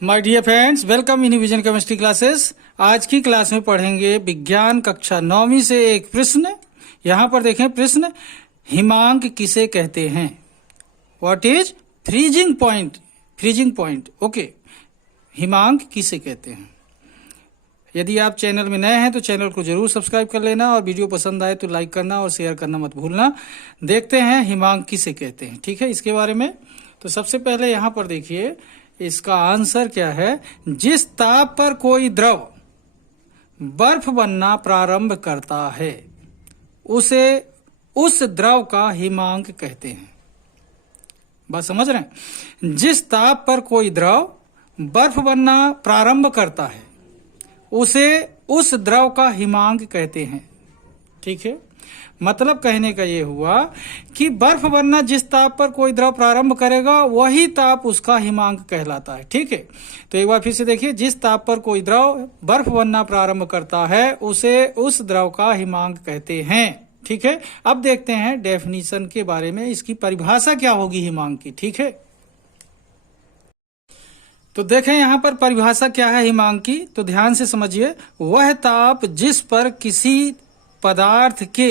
My dear friends, welcome in Vision chemistry classes. आज की class में पढ़ेंगे विज्ञान कक्षा 9वीं से एक प्रश्न। यहाँ पर देखें प्रश्न, हिमांक किसे कहते हैं? What is freezing point? Freezing point, okay. हिमांक किसे कहते हैं? यदि आप चैनल में नए हैं तो चैनल को जरूर सब्सक्राइब कर लेना और वीडियो पसंद आए तो लाइक करना और शेयर करना मत भूलना। देखते हैं हिमांक किसे कहते हैं, ठीक है, इसके बारे में। तो सबसे पहले यहाँ पर देखिए, इसका आंसर क्या है? जिस ताप पर कोई द्रव बर्फ बनना प्रारंभ करता है उसे उस द्रव का हिमांक कहते हैं। बात समझ रहे हैं? जिस ताप पर कोई द्रव बर्फ बनना प्रारंभ करता है उसे उस द्रव का हिमांक कहते हैं, ठीक है। मतलब कहने का ये हुआ कि बर्फ बनना जिस ताप पर कोई द्रव प्रारंभ करेगा वही ताप उसका हिमांक कहलाता है, ठीक है। तो एक बार फिर से देखिए, जिस ताप पर कोई द्रव बर्फ बनना प्रारंभ करता है उसे उस द्रव का हिमांक कहते हैं, ठीक है। अब देखते हैं डेफिनेशन के बारे में, इसकी परिभाषा क्या होगी हिमांक की, ठीक है। तो देखें यहां पर परिभाषा क्या है हिमांक की, तो ध्यान से समझिए। वह ताप जिस पर किसी पदार्थ के,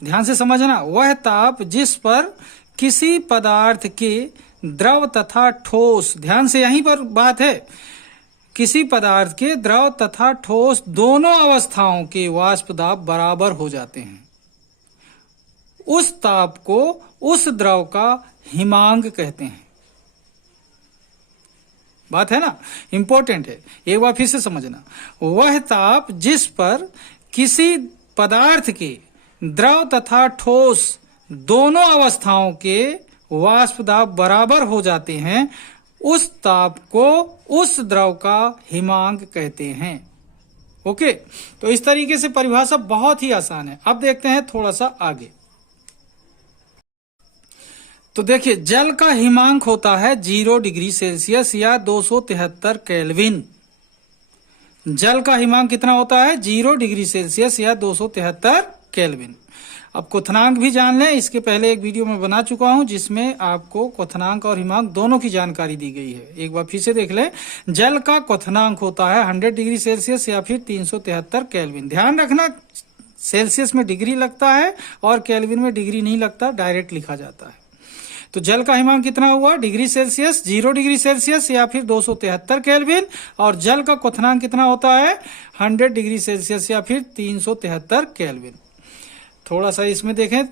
ध्यान से समझना, वह ताप जिस पर किसी पदार्थ के द्रव तथा ठोस, ध्यान से यहीं पर बात है, किसी पदार्थ के द्रव तथा ठोस दोनों अवस्थाओं के वाष्प दाब बराबर हो जाते हैं, उस ताप को उस द्रव का हिमांक कहते हैं। बात है ना, इंपॉर्टेंट है, एक बार फिर से समझना। वह ताप जिस पर किसी पदार्थ के द्रव तथा ठोस दोनों अवस्थाओं के वाष्प दाब बराबर हो जाते हैं उस ताप को उस द्रव का हिमांक कहते हैं, ओके। तो इस तरीके से परिभाषा बहुत ही आसान है। अब देखते हैं थोड़ा सा आगे। तो देखिए, जल का हिमांक होता है 0 डिग्री सेल्सियस या 273 केल्विन। जल का हिमांक कितना होता है? 0 डिग्री सेल्सियस या 273 केल्विन। अब क्वथनांक भी जान लें, इसके पहले एक वीडियो में बना चुका हूं जिसमें आपको क्वथनांक और हिमांक दोनों की जानकारी दी गई है, एक बार फिर से देख लें। जल का क्वथनांक होता है 100 डिग्री सेल्सियस या फिर 373 केल्विन। ध्यान रखना, सेल्सियस में डिग्री लगता है और केल्विन में डिग्री नहीं लगता, डायरेक्ट लिखा जाता है। तो जल का हिमांक कितना हुआ? डिग्री सेल्सियस, 0 डिग्री सेल्सियस या फिर 273 केल्विन। और जल का क्वथनांक कितना होता है? 100 डिग्री सेल्सियस या फिर 373 केल्विन। थोड़ा सा इसमें देखें,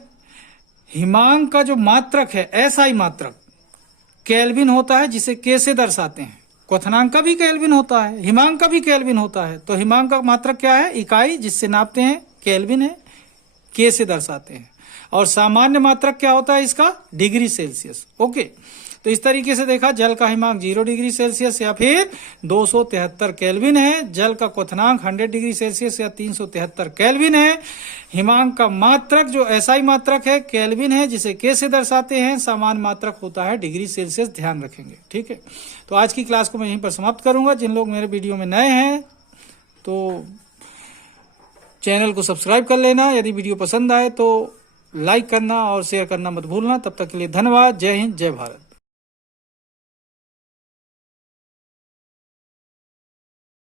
हिमांक का जो मात्रक है, एसआई मात्रक केल्विन होता है, जिसे के से दर्शाते हैं। क्वथनांक का भी केल्विन होता है, हिमांक का भी केल्विन होता है। तो हिमांक का मात्रक क्या है? इकाई जिससे नापते हैं, केल्विन है, के से दर्शाते हैं। और सामान्य मात्रक क्या होता है इसका? Degree Celsius, okay. तो इस तरीके से देखा, जल का हिमांक 0 डिग्री सेल्सियस या फिर 273 केल्विन है। जल का क्वथनांक 100 डिग्री सेल्सियस या 373 केल्विन है। हिमांक का मात्रक जो एसआई मात्रक है केल्विन है, जिसे के से दर्शाते हैं। सामान्य मात्रक होता है डिग्री सेल्सियस, ध्यान रखेंगे, ठीक है। तो आज की क्लास को मैं यहीं पर समाप्त करूंगा। जिन लोग मेरे वीडियो में नए हैं तो चैनल को सब्सक्राइब कर लेना। यदि वीडियो पसंद आए तो लाइक करना और शेयर करना मत भूलना। तब तक के लिए धन्यवाद। जय हिंद, जय भारत।